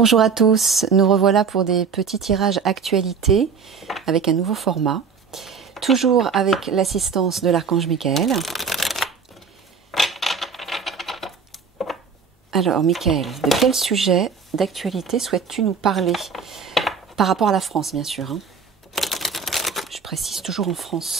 Bonjour à tous, nous revoilà pour des petits tirages actualité avec un nouveau format, toujours avec l'assistance de l'archange Michael. Alors Michael, de quel sujet d'actualité souhaites-tu nous parler? Par rapport à la France bien sûr, hein. Je précise toujours en France.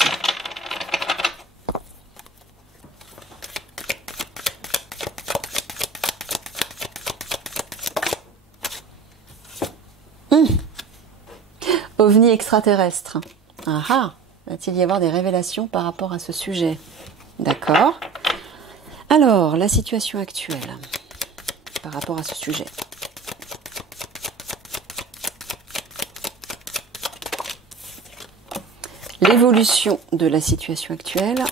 OVNI extraterrestre. Ah ah, va-t-il y avoir des révélations par rapport à ce sujet? D'accord. Alors, la situation actuelle par rapport à ce sujet. L'évolution de la situation actuelle.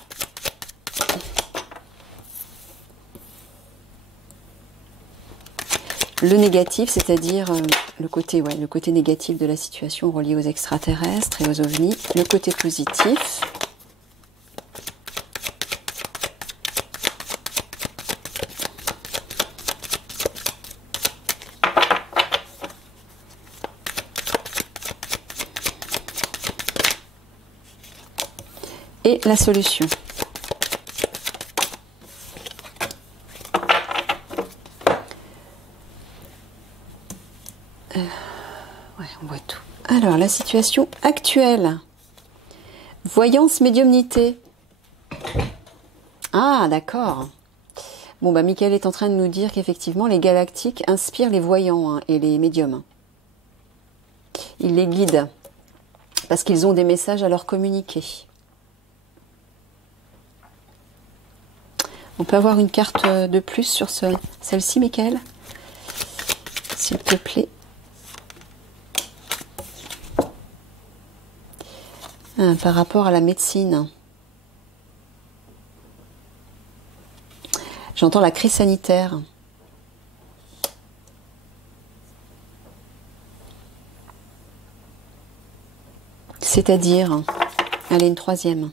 Le négatif, c'est-à-dire le côté négatif de la situation relié aux extraterrestres et aux ovnis. Le côté positif. Et la solution. Ouais, on voit tout. Alors, la situation actuelle. Voyance, médiumnité. Ah, d'accord. Bon, bah, Michael est en train de nous dire qu'effectivement, les galactiques inspirent les voyants hein, et les médiums. Ils les guident parce qu'ils ont des messages à leur communiquer. On peut avoir une carte de plus sur celle-ci, Michael? S'il te plaît. Par rapport à la médecine. J'entends la crise sanitaire. C'est-à-dire, allez, une troisième.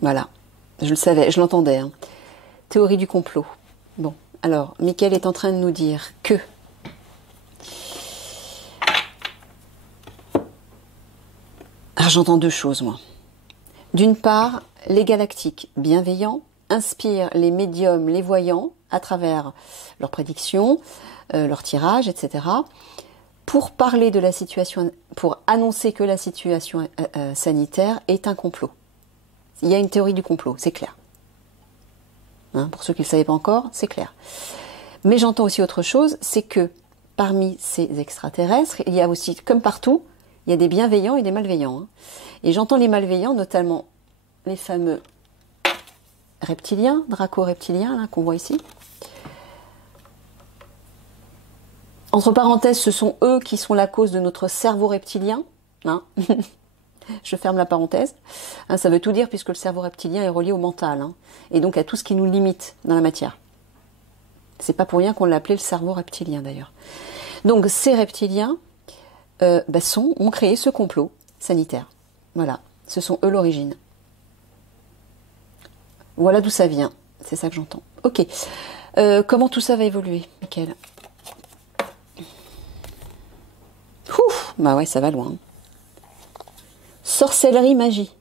Voilà, je le savais, je l'entendais. Hein. Théorie du complot. Bon, alors, Michael est en train de nous dire que j'entends deux choses, moi. D'une part, les galactiques bienveillants inspirent les médiums, les voyants, à travers leurs prédictions, leurs tirages, etc., pour parler de la situation, pour annoncer que la situation sanitaire est un complot. Il y a une théorie du complot, c'est clair. Hein, pour ceux qui ne le savaient pas encore, c'est clair. Mais j'entends aussi autre chose, c'est que parmi ces extraterrestres, il y a aussi, comme partout, il y a des bienveillants et des malveillants. Hein. Et j'entends les malveillants, notamment les fameux reptiliens, draco-reptiliens, qu'on voit ici. Entre parenthèses, ce sont eux qui sont la cause de notre cerveau reptilien. Hein. Je ferme la parenthèse. Hein, ça veut tout dire puisque le cerveau reptilien est relié au mental. Hein, et donc à tout ce qui nous limite dans la matière. C'est pas pour rien qu'on l'a appelé le cerveau reptilien d'ailleurs. Donc ces reptiliens ont créé ce complot sanitaire. Voilà, ce sont eux l'origine. Voilà d'où ça vient. C'est ça que j'entends. Ok. Comment tout ça va évoluer, Michael? Ouf, bah ouais, ça va loin. Sorcellerie, magie.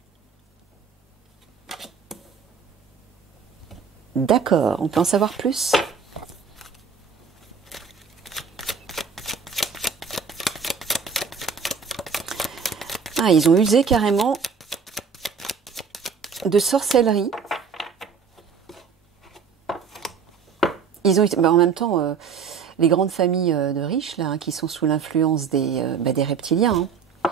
D'accord, on peut en savoir plus? Ah, ils ont usé carrément de sorcellerie. Ils ont, en même temps, les grandes familles de riches, là, hein, qui sont sous l'influence des reptiliens, hein,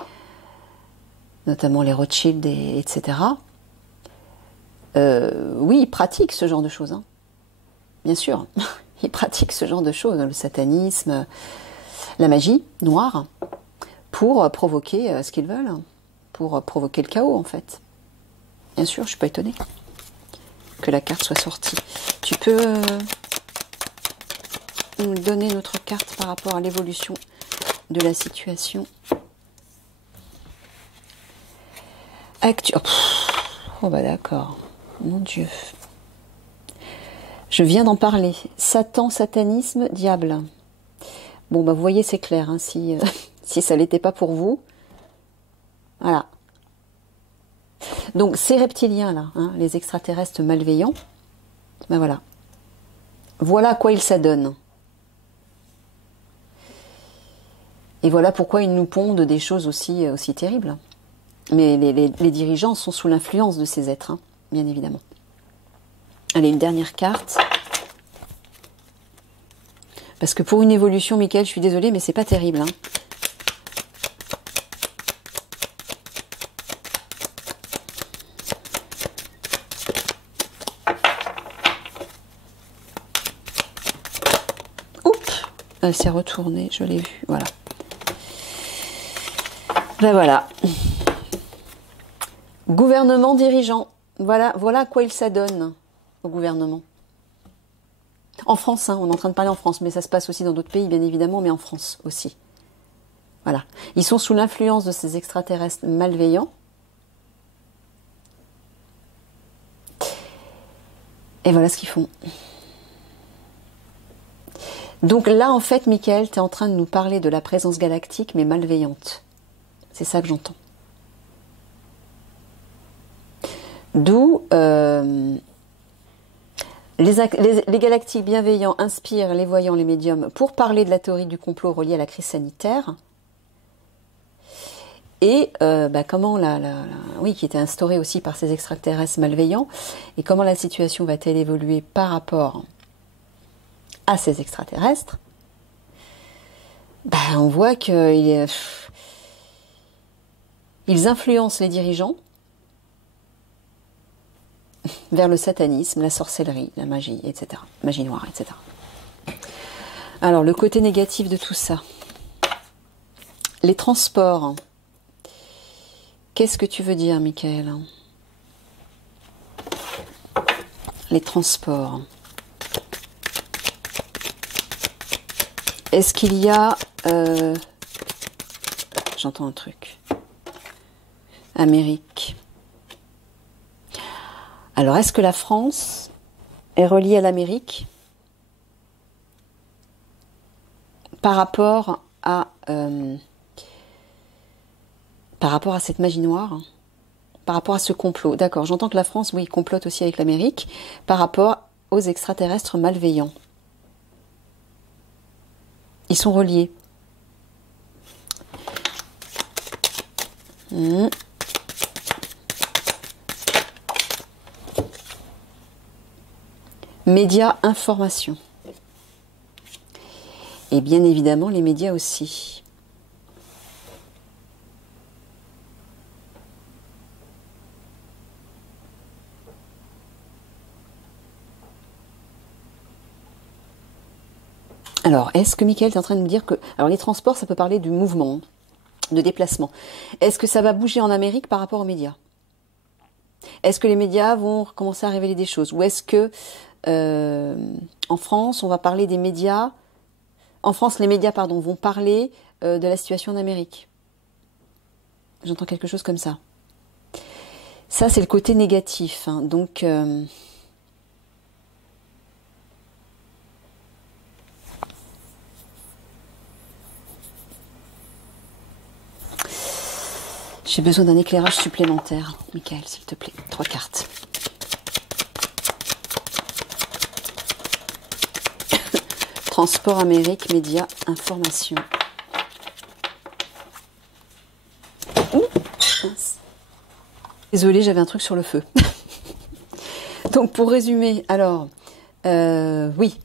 notamment les Rothschild, etc. Oui, ils pratiquent ce genre de choses. Hein. Bien sûr, ils pratiquent ce genre de choses, le satanisme, la magie noire, pour provoquer ce qu'ils veulent, pour provoquer le chaos en fait. Bien sûr, je ne suis pas étonnée que la carte soit sortie. Tu peux nous donner notre carte par rapport à l'évolution de la situation Oh bah d'accord. Mon Dieu. Je viens d'en parler. Satan, satanisme, diable. Bon bah vous voyez, c'est clair, hein, si, si ça l'était pas pour vous. Voilà. Donc ces reptiliens là, hein, les extraterrestres malveillants, ben voilà. Voilà à quoi ils s'adonnent. Et voilà pourquoi ils nous pondent des choses aussi, aussi terribles. Mais les dirigeants sont sous l'influence de ces êtres, hein, bien évidemment. Allez, une dernière carte. Parce que pour une évolution, Michael, je suis désolée, mais c'est pas terrible. Hein. Oups, elle s'est retournée, je l'ai vue, voilà. Ben voilà. Gouvernement dirigeant. Voilà, voilà à quoi il s'adonne au gouvernement. En France, hein, on est en train de parler en France, mais ça se passe aussi dans d'autres pays, bien évidemment, mais en France aussi. Voilà. Ils sont sous l'influence de ces extraterrestres malveillants. Et voilà ce qu'ils font. Donc là, en fait, Michael, tu es en train de nous parler de la présence galactique, mais malveillante. C'est ça que j'entends. D'où les galactiques bienveillants inspirent les voyants, les médiums, pour parler de la théorie du complot reliée à la crise sanitaire. Et comment oui, qui était instaurée aussi par ces extraterrestres malveillants, et comment la situation va-t-elle évoluer par rapport à ces extraterrestres. On voit qu'ils influencent les dirigeants vers le satanisme, la sorcellerie, la magie, etc. Magie noire, etc. Alors, le côté négatif de tout ça. Les transports. Qu'est-ce que tu veux dire, Michael? Les transports. Est-ce qu'il y a... J'entends un truc. Amérique. Alors, est-ce que la France est reliée à l'Amérique par rapport à cette magie noire, par rapport à ce complot? D'accord, j'entends que la France, oui, complote aussi avec l'Amérique par rapport aux extraterrestres malveillants. Ils sont reliés. Médias, information. Et bien évidemment, les médias aussi. Alors, est-ce que Michael est en train de me dire que... Alors, les transports, ça peut parler du mouvement, de déplacement. Est-ce que ça va bouger en Amérique par rapport aux médias? Est-ce que les médias vont commencer à révéler des choses? Ou est-ce que, en France, on va parler des médias... En France, les médias, pardon, vont parler de la situation en Amérique. J'entends quelque chose comme ça. Ça, c'est le côté négatif. Hein. Donc... J'ai besoin d'un éclairage supplémentaire. Michael, s'il te plaît. 3 cartes. Transport, Amérique, médias, information. Ouh, mince. Désolée, j'avais un truc sur le feu. Donc, pour résumer, alors, oui.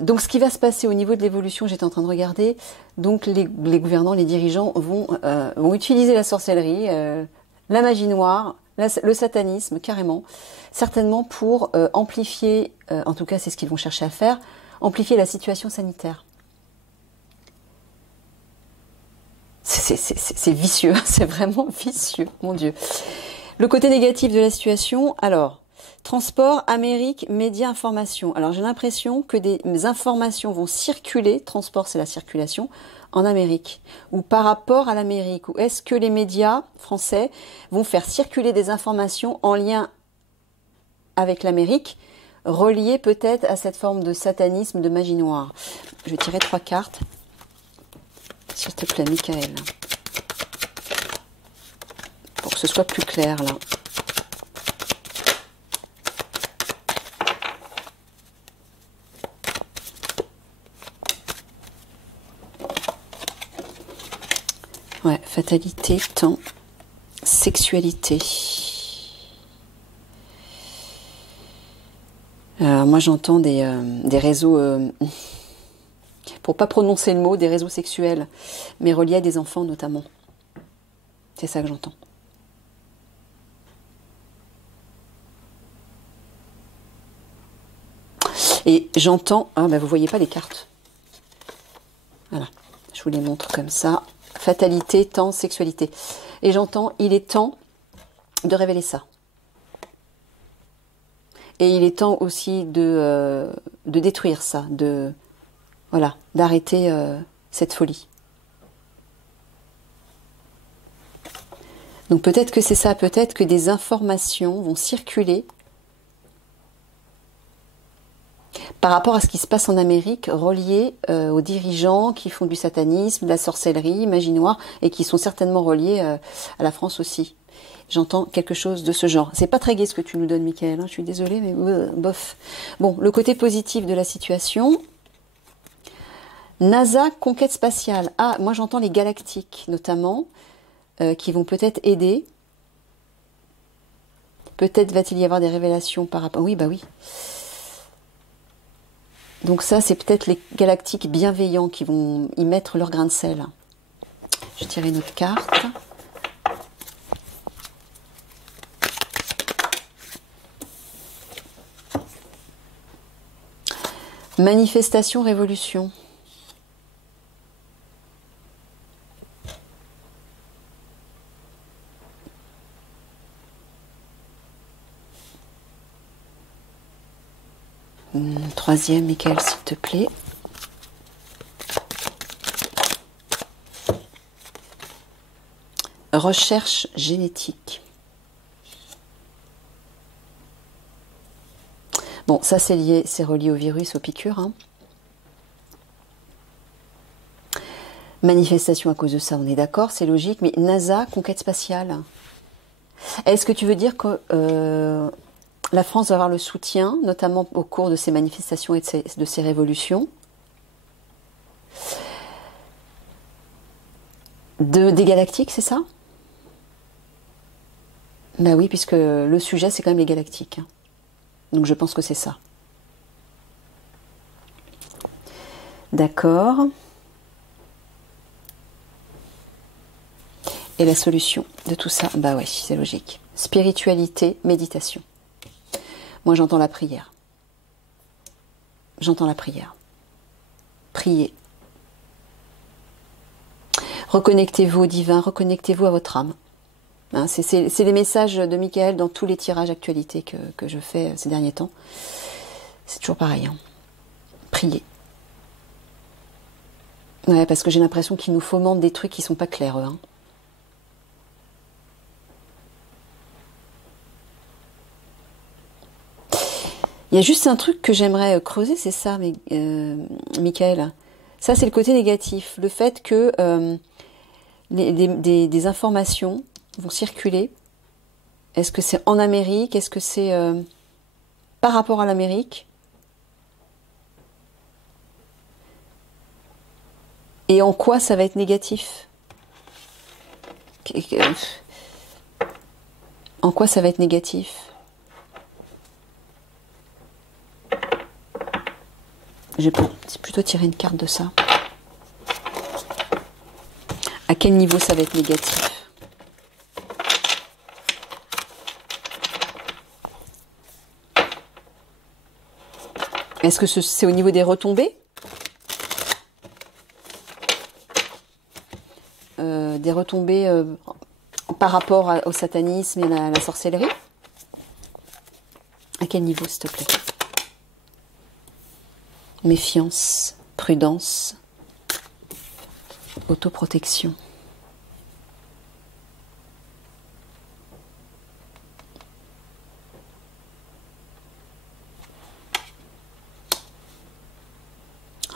Donc ce qui va se passer au niveau de l'évolution, j'étais en train de regarder, donc les gouvernants, les dirigeants vont utiliser la sorcellerie, la magie noire, le satanisme carrément, certainement pour amplifier, en tout cas c'est ce qu'ils vont chercher à faire, amplifier la situation sanitaire. C'est vicieux, c'est vraiment vicieux, mon Dieu. Le côté négatif de la situation, alors... Transport, Amérique, médias, information. Alors j'ai l'impression que des informations vont circuler, transport c'est la circulation, en Amérique ou par rapport à l'Amérique? Ou est-ce que les médias français vont faire circuler des informations en lien avec l'Amérique, reliées peut-être à cette forme de satanisme, de magie noire? Je vais tirer 3 cartes. S'il te plaît, Michael. Pour que ce soit plus clair, là. Ouais, fatalité, temps, sexualité. Alors, moi, j'entends des réseaux, pour pas prononcer le mot, des réseaux sexuels, mais reliés à des enfants notamment. C'est ça que j'entends. Et j'entends... Ah, bah, vous voyez pas les cartes. Voilà, je vous les montre comme ça. Fatalité, temps, sexualité. Et j'entends, il est temps de révéler ça. Et il est temps aussi de détruire ça, voilà, d'arrêter cette folie. Donc peut-être que c'est ça, peut-être que des informations vont circuler par rapport à ce qui se passe en Amérique, reliées aux dirigeants qui font du satanisme, de la sorcellerie, magie noire, et qui sont certainement reliés à la France aussi. J'entends quelque chose de ce genre. C'est pas très gai ce que tu nous donnes, Michael, hein, je suis désolée, mais bof. Bon, le côté positif de la situation. NASA, conquête spatiale. Ah, moi j'entends les galactiques, notamment, qui vont peut-être aider. Peut-être va-t-il y avoir des révélations par rapport... Oui, bah oui. Donc ça, c'est peut-être les galactiques bienveillants qui vont y mettre leur grain de sel. Je vais tirer une autre carte. Manifestation, révolution. Troisième, Michael, s'il te plaît. Recherche génétique. Bon, ça c'est lié, c'est relié au virus, aux piqûres. Hein. Manifestation à cause de ça, on est d'accord, c'est logique. Mais NASA, conquête spatiale. Est-ce que tu veux dire que la France va avoir le soutien, notamment au cours de ces manifestations et de ces révolutions, des galactiques, c'est ça? Ben oui, puisque le sujet, c'est quand même les galactiques. Hein. Donc je pense que c'est ça. D'accord. Et la solution de tout ça, bah ouais, c'est logique. Spiritualité, méditation. Moi, j'entends la prière. J'entends la prière. Priez. Reconnectez-vous au divin, reconnectez-vous à votre âme. Hein, c'est les messages de Michael dans tous les tirages actualités que je fais ces derniers temps. C'est toujours pareil. Hein. Priez. Ouais, parce que j'ai l'impression qu'ils nous fomentent des trucs qui sont pas clairs, eux. Hein. Il y a juste un truc que j'aimerais creuser, c'est ça, Michael. Ça, c'est le côté négatif. Le fait que des informations vont circuler. Est-ce que c'est en Amérique? Est-ce que c'est par rapport à l'Amérique? Et en quoi ça va être négatif? En quoi ça va être négatif? Je vais plutôt tirer une carte de ça. À quel niveau ça va être négatif? Est-ce que c'est au niveau des retombées? Des retombées par rapport au satanisme et à la sorcellerie? À quel niveau, s'il te plaît? Méfiance, prudence. autoprotection.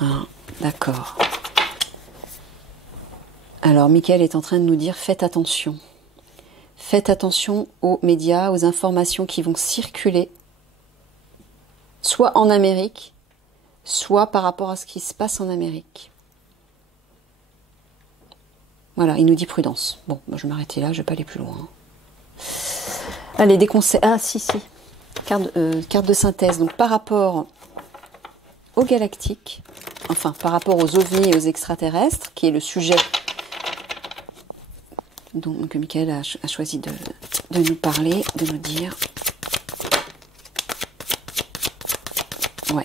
Ah, d'accord. Alors, Michael est en train de nous dire, faites attention. Faites attention aux médias, aux informations qui vont circuler, soit en Amérique, soit par rapport à ce qui se passe en Amérique. Voilà, il nous dit prudence. Bon, je vais m'arrêter là, je ne vais pas aller plus loin. Allez, des conseils. Ah, si. Carte de synthèse. Donc, par rapport aux galactiques, enfin, par rapport aux ovnis et aux extraterrestres, qui est le sujet donc Michael a choisi de nous parler, de nous dire. Ouais.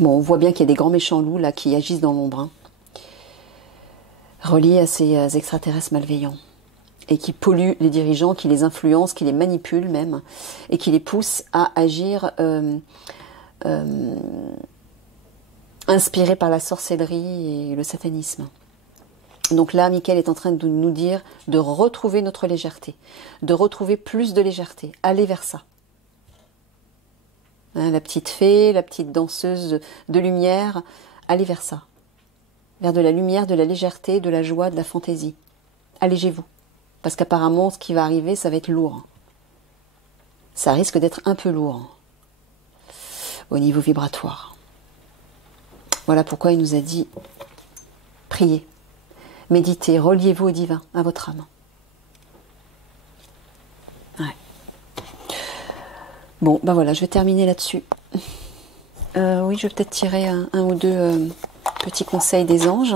Bon, on voit bien qu'il y a des grands méchants loups là qui agissent dans l'ombre, hein, reliés à ces extraterrestres malveillants, et qui polluent les dirigeants, qui les influencent, qui les manipulent même, et qui les poussent à agir inspirés par la sorcellerie et le satanisme. Donc là, Michael est en train de nous dire de retrouver notre légèreté, de retrouver plus de légèreté, aller vers ça. Hein, la petite fée, la petite danseuse de lumière, allez vers ça. Vers de la lumière, de la légèreté, de la joie, de la fantaisie. Allégez-vous. Parce qu'apparemment, ce qui va arriver, ça va être lourd. Ça risque d'être un peu lourd au niveau vibratoire. Voilà pourquoi il nous a dit priez, méditez, reliez-vous au divin, à votre âme. Ouais. Bon, ben voilà, je vais terminer là-dessus. Oui, je vais peut-être tirer un ou deux petits conseils des anges.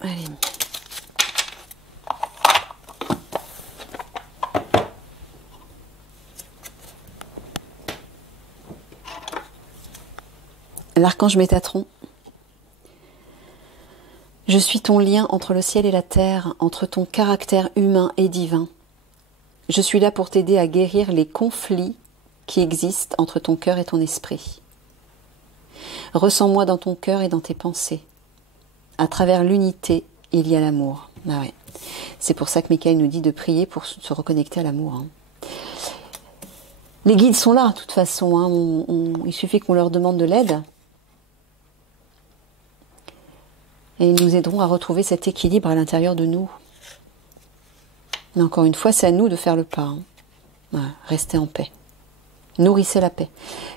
Allez. L'archange Métatron. Je suis ton lien entre le ciel et la terre, entre ton caractère humain et divin. Je suis là pour t'aider à guérir les conflits qui existent entre ton cœur et ton esprit. Ressens-moi dans ton cœur et dans tes pensées. À travers l'unité, il y a l'amour. Ah ouais. C'est pour ça que Michael nous dit de prier pour se reconnecter à l'amour. Hein. Les guides sont là, de toute façon. Hein. Il suffit qu'on leur demande de l'aide. Et ils nous aideront à retrouver cet équilibre à l'intérieur de nous. Mais encore une fois, c'est à nous de faire le pas. Hein. Voilà, restez en paix. Nourrissez la paix.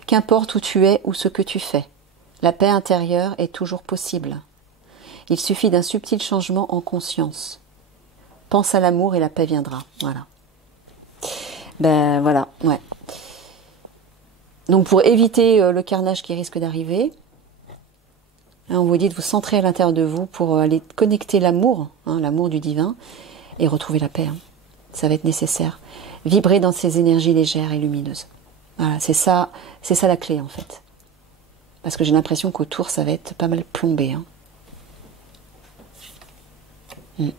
Qu'importe où tu es ou ce que tu fais, la paix intérieure est toujours possible. Il suffit d'un subtil changement en conscience. Pense à l'amour et la paix viendra. Voilà. Ben voilà, ouais. Donc pour éviter le carnage qui risque d'arriver, on vous dit de vous centrer à l'intérieur de vous pour aller connecter l'amour, hein, l'amour du divin, et retrouver la paix. Hein. Ça va être nécessaire. Vibrer dans ces énergies légères et lumineuses. Voilà, c'est ça la clé en fait. Parce que j'ai l'impression qu'autour, ça va être pas mal plombé. Hein.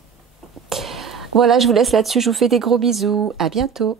Voilà, je vous laisse là-dessus. Je vous fais des gros bisous. À bientôt.